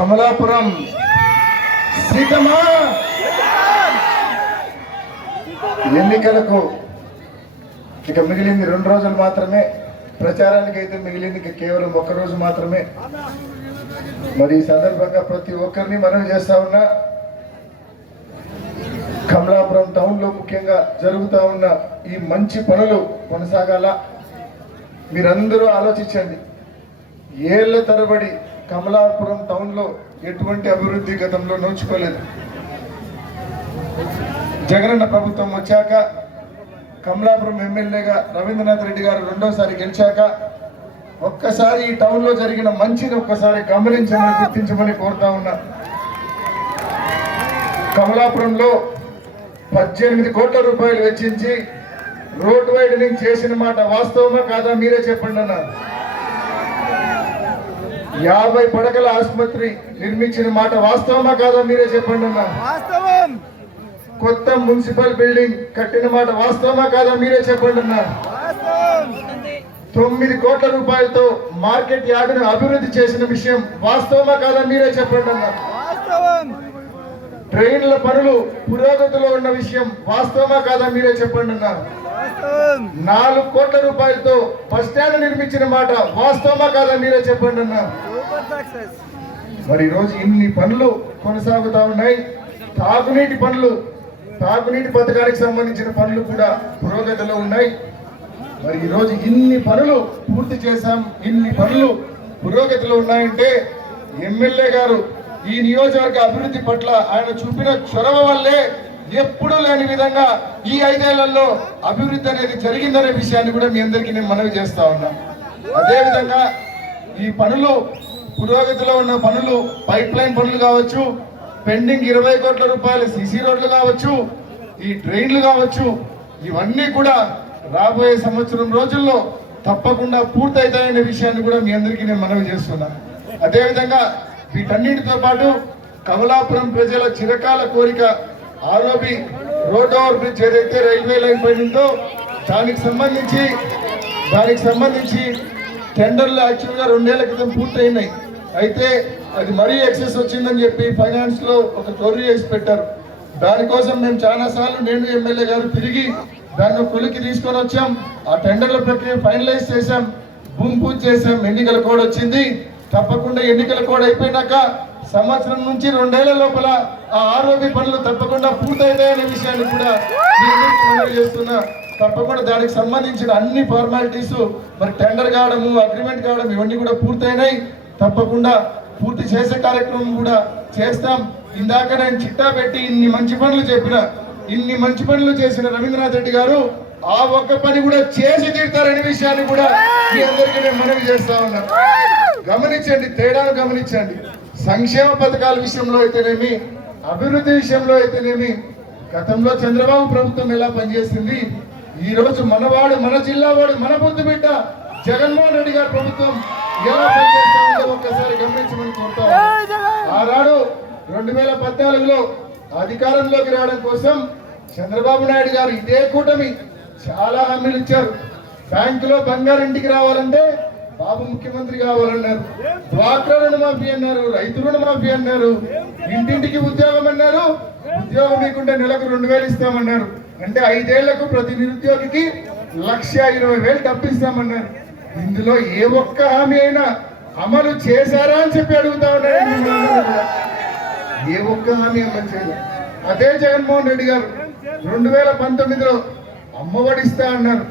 కమలాపురం సీతమా ఎన్నికలకు ఇక మిగిలింది రెండు రోజులు మాత్రమే. ప్రచారానికి అయితే మిగిలింది ఇక కేవలం ఒక్క రోజు మాత్రమే. మరి ఈ సందర్భంగా ప్రతి ఒక్కరిని మనం చేస్తా ఉన్నా కమలాపురం టౌన్లో ముఖ్యంగా జరుగుతూ ఉన్న ఈ మంచి పనులు కొనసాగాల? మీరందరూ ఆలోచించండి. ఏళ్ళ తరబడి కమలాపురం టౌన్లో ఎటువంటి అభివృద్ధి గతంలో నోచుకోలేదు. జగనన్న ప్రభుత్వం వచ్చాక కమలాపురం ఎమ్మెల్యేగా రవీంద్రనాథ్ రెడ్డి గారు రెండోసారి గెలిచాక ఒక్కసారి ఈ టౌన్లో జరిగిన మంచిని ఒక్కసారి గమనించమని గుర్తించమని కోరుతా ఉన్నా. కమలాపురంలో పద్దెనిమిది కోట్ల రూపాయలు వెచ్చించి రోడ్ వైడనింగ్ చేసిన మాట వాస్తవమా కాదా మీరే చెప్పండి అన్నారు. యాభై పడకల ఆసుపత్రి నిర్మించిన మాట వాస్తవమా కాదా మీరే చెప్పండి వాస్తవం! కొత్త మున్సిపల్ బిల్డింగ్ కట్టిన మాట వాస్తవమా కాదా మీరే చెప్పండి వాస్తవం! తొమ్మిది కోట్ల రూపాయలతో మార్కెట్ యార్డును అభివృద్ధి చేసిన విషయం వాస్తవమా కాదా మీరే చెప్పండి వాస్తవం! ట్రైన్ల పనులు పురోగతిలో ఉన్న విషయం వాస్తవమా కాదా మీరే చెప్పండి వాస్తవం! నాలుగు కోట్ల రూపాయలతో బస్ స్టాండ్ నిర్మించిన మాట వాస్తవమా కాదా మీరే చెప్పండి అన్నారు మరి ఈరోజు ఇన్ని పనులు కొనసాగుతా ఉన్నాయి. తాగునీటి పనులు తాగునీటి పథకానికి సంబంధించిన పనులు కూడా పురోగతిలో ఉన్నాయి. మరి ఈరోజు ఇన్ని పనులు పూర్తి చేశాం. ఇన్ని పనులు పురోగతిలో ఉన్నాయంటే ఎమ్మెల్యే గారు ఈ నియోజకవర్గ అభివృద్ధి పట్ల ఆయన చూపిన చొరవ వల్లే ఎప్పుడూ లేని విధంగా ఈ ఐదేళ్ళలో అభివృద్ధి అనేది జరిగిందనే విషయాన్ని కూడా మీ అందరికీ నేను మనవి చేస్తా ఉన్నా. అదేవిధంగా ఈ పనులు పురోగతిలో ఉన్న పనులు పైప్ లైన్ పనులు కావచ్చు పెండింగ్ ఇరవై కోట్ల రూపాయల సిసి రోడ్లు కావచ్చు ఈ డ్రైన్లు కావచ్చు ఇవన్నీ కూడా రాబోయే సంవత్సరం రోజుల్లో తప్పకుండా పూర్తవుతాయనే విషయాన్ని కూడా మీ అందరికీ నేను మనవి చేస్తున్నా. అదేవిధంగా వీటన్నిటితో పాటు కమలాపురం ప్రజల చిరకాల కోరిక ఆరోపి రోడ్ ఓవర్ బ్రిడ్జ్ ఏదైతే రైల్వే లైన్ పైన ఉందో దానికి సంబంధించి దానికి సంబంధించి టెండర్లు యాక్చువల్గా రెండేళ్ళ క్రితం పూర్తయినాయి. అయితే అది మరీ ఎక్సెస్ వచ్చిందని చెప్పి ఫైనాన్స్లో ఒక తొలి చేసి పెట్టారు. దానికోసం మేము చాలాసార్లు నేను ఎమ్మెల్యే గారు తిరిగి దాన్ని కొలికి తీసుకొని వచ్చాం. ఆ టెండర్ల ప్రక్రియ ఫైనలైజ్ చేశాం. భూమి పూజ చేశాం. ఎన్నికల కోడ్ వచ్చింది. తప్పకుండా ఎన్నికల కోడ్ అయిపోయినాక సంవత్సరం నుంచి రెండేళ్ళ లోపల ఆ ఆరోగ్య పనులు తప్పకుండా పూర్తయితాయనే విషయాన్ని కూడా చేస్తున్నా. తప్పకుండా దానికి సంబంధించిన అన్ని ఫార్మాలిటీస్ మరి టెండర్ కావడము అగ్రిమెంట్ కావడం ఇవన్నీ కూడా పూర్తయినాయి. తప్పకుండా పూర్తి చేసే కార్యక్రమం కూడా చేస్తాం. ఇందాక నేను చిట్టా పెట్టి ఇన్ని మంచి పనులు చెప్పిన ఇన్ని మంచి పనులు చేసిన రవీంద్రనాథ్ రెడ్డి గారు ఆ ఒక్క పని కూడా చేసి తీరుతారనే విషయాన్ని కూడా మీ అందరికీ నేను మనవి చేస్తా ఉన్నా. గమనించండి తేడాను గమనించండి. సంక్షేమ పథకాల విషయంలో అయితేనేమి అభివృద్ధి విషయంలో అయితేనేమి గతంలో చంద్రబాబు ప్రభుత్వం ఎలా పనిచేసింది ఈ రోజు మనవాడు మన జిల్లా వాడు మన బుద్ధి బిడ్డ జగన్మోహన్ రెడ్డి గారి ప్రభుత్వం ఎలా పనిచేస్తా ఉందో ఒక్కసారి గమనించమని కోరుతా. ఆనాడు రెండు వేల పద్నాలుగులో అధికారంలోకి రావడం కోసం చంద్రబాబు నాయుడు గారు ఇదే కూటమి చాలా హామీలు ఇచ్చారు. బ్యాంకులో బంగారు ఇంటికి రావాలంటే బాబు ముఖ్యమంత్రి కావాలన్నారు. డ్వాక్రా రుణమాఫీ అన్నారు రైతు రుణమాఫీ అన్నారు ఇంటింటికి ఉద్యోగం అన్నారు. ఉద్యోగం మీకుంటే నెలకు రెండు వేలు ఇస్తామన్నారు. అంటే ఐదేళ్ళకు ప్రతి నిరుద్యోగికి లక్ష ఇరవై వేలు డబ్బు ఇస్తామన్నారు ఇందులో ఏ ఒక్క హామీ అయినా అమలు చేశారా అని చెప్పి అడుగుతా ఉన్నారు. ఏ ఒక్క హామీ అమలు చేయలేదు. అదే జగన్మోహన్ రెడ్డి గారు రెండు వేల పంతొమ్మిదిలో అమ్మఒడి ఇస్తా అన్నారు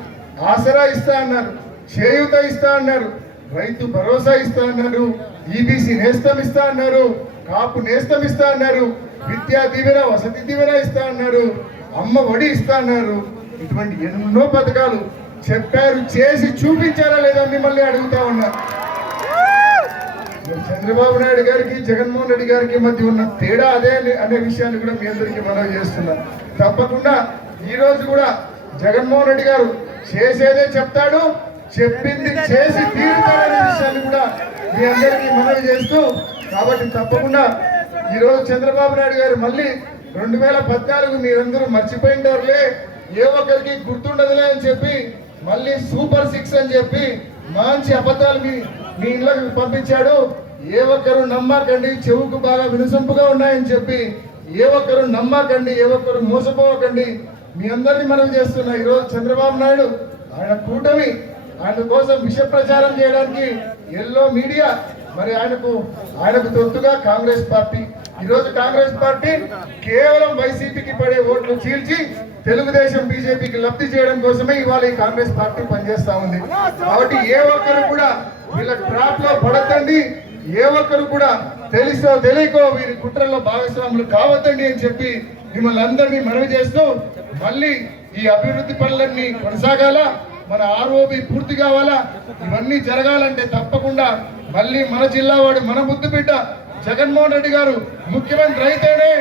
ఆసరా ఇస్తా అన్నారు చేయూత ఇస్తా అన్నారు రైతు భరోసా ఇస్తా అన్నారు ఈబీసీ నేస్తం ఇస్తా అన్నారు కాపు నేస్తం ఇస్తా అన్నారు విద్యా దీవెన వసతి దీవెన ఇస్తా అన్నారు. అమ్మ ఒడి ఇస్తా అన్నారు. ఇటువంటి ఎన్నో పథకాలు చెప్పారు చేసి చూపించారా లేదా మిమ్మల్ని అడుగుతా ఉన్నా. చంద్రబాబు నాయుడు గారికి జగన్మోహన్ రెడ్డి గారికి మధ్య ఉన్న తేడా అదే అనే- అనే విషయాన్ని కూడా మీ అందరికీ మనవి చేస్తున్నాం. తప్పకుండా ఈరోజు కూడా జగన్మోహన్ రెడ్డి గారు చేసేదే చెప్తాడు చెప్పింది చేసి తీరుతాడనే విషయాన్ని కూడా మీ అందరికీ మనవి చేస్తూ కాబట్టి తప్పకుండా ఈ రోజు చంద్రబాబు నాయుడు గారు మళ్ళీ రెండు వేల పద్నాలుగు మీరందరూ మర్చిపోయినారులే ఏ ఒక్కరికి గుర్తుండదులే అని చెప్పి మళ్ళీ సూపర్ సిక్స్ అని చెప్పి మంచి అబద్ధాలు మీ మీ ఇళ్ళకు పంపించాడు. ఏ ఒక్కరు నమ్మకండి చెవుకు బాగా వినసొంపుగా ఉన్నాయని చెప్పి ఏ ఒక్కరు నమ్మకండి ఏ ఒక్కరు మోసపోవకండి. మీ అందరినీ మనం చేస్తున్న ఈరోజు చంద్రబాబు నాయుడు ఆయన కూటమి ఆయన కోసం విష ప్రచారం చేయడానికి ఎల్లో మీడియా మరి ఆయనకు ఆయనకు తొత్తుగా కాంగ్రెస్ పార్టీ. ఈరోజు కాంగ్రెస్ పార్టీ కేవలం వైసీపీకి పడే ఓట్లు చీల్చి తెలుగుదేశం బీజేపీకి లబ్ధి చేయడం కోసమే ఇవాళ ఈ కాంగ్రెస్ పార్టీ పనిచేస్తా ఉంది. కాబట్టి ఏ ఒక్కరు కూడా వీళ్ళ ట్రాప్లో పడద్దండి. ఏ ఒక్కరు కూడా తెలుసో తెలియకో వీరి కుట్రల్లో భాగస్వాములు కావద్దండి అని చెప్పి మిమ్మల్ని అందరినీ మనవి చేస్తూ మళ్ళీ ఈ అభివృద్ధి పనులన్నీ కొనసాగాల? మన ఆర్ఓబి పూర్తి కావాలా? ఇవన్నీ జరగాలంటే తప్పకుండా మళ్ళీ మన జిల్లా వాడు మన ముద్దు బిడ్డ జగన్మోహన్ రెడ్డి గారు ముఖ్యమంత్రి అయితేనే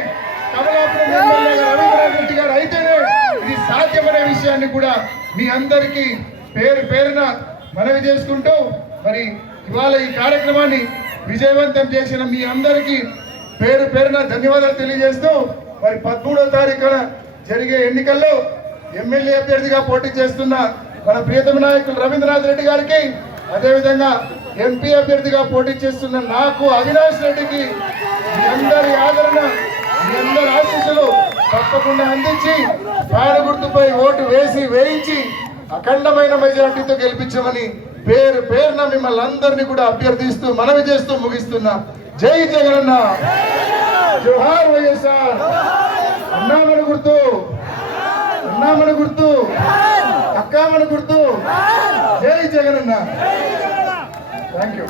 కమలాపురం రవీంద్రనాథ్ రెడ్డి గారు అయితేనే ఇది సాధ్యమనే విషయాన్ని కూడా మీ అందరికీ పేరు పేరున మనవి చేసుకుంటూ మరి ఇవాళ ఈ కార్యక్రమాన్ని విజయవంతం చేసిన మీ అందరికీ పేరు పేరున ధన్యవాదాలు తెలియజేస్తూ మరి పదమూడో తారీఖున జరిగే ఎన్నికల్లో ఎమ్మెల్యే అభ్యర్థిగా పోటీ చేస్తున్న మన ప్రియతమ నాయకులు రవీంద్రనాథ్ రెడ్డి గారికి అదేవిధంగా ఎంపీ అభ్యర్థిగా పోటీ చేస్తున్న నాకు అవినాష్ రెడ్డికి మీ అందరి ఆదరణ మీ అందరి ఆశీస్సులు తప్పకుండా అందించి ఫ్యాన్ గుర్తుపై ఓటు వేసి వేయించి అఖండమైన మెజార్టీతో గెలిపించమని పేరు పేరున మిమ్మల్ని అందరినీ కూడా అభ్యర్థిస్తూ మనవి చేస్తూ ముగిస్తున్నా. జై జగనన్న. జోహార్ వైఎస్ఆర్. అన్నామని గుర్తు. అన్నామని గుర్తు. జగనన్న గుర్తు జై జగనన్న. Thank you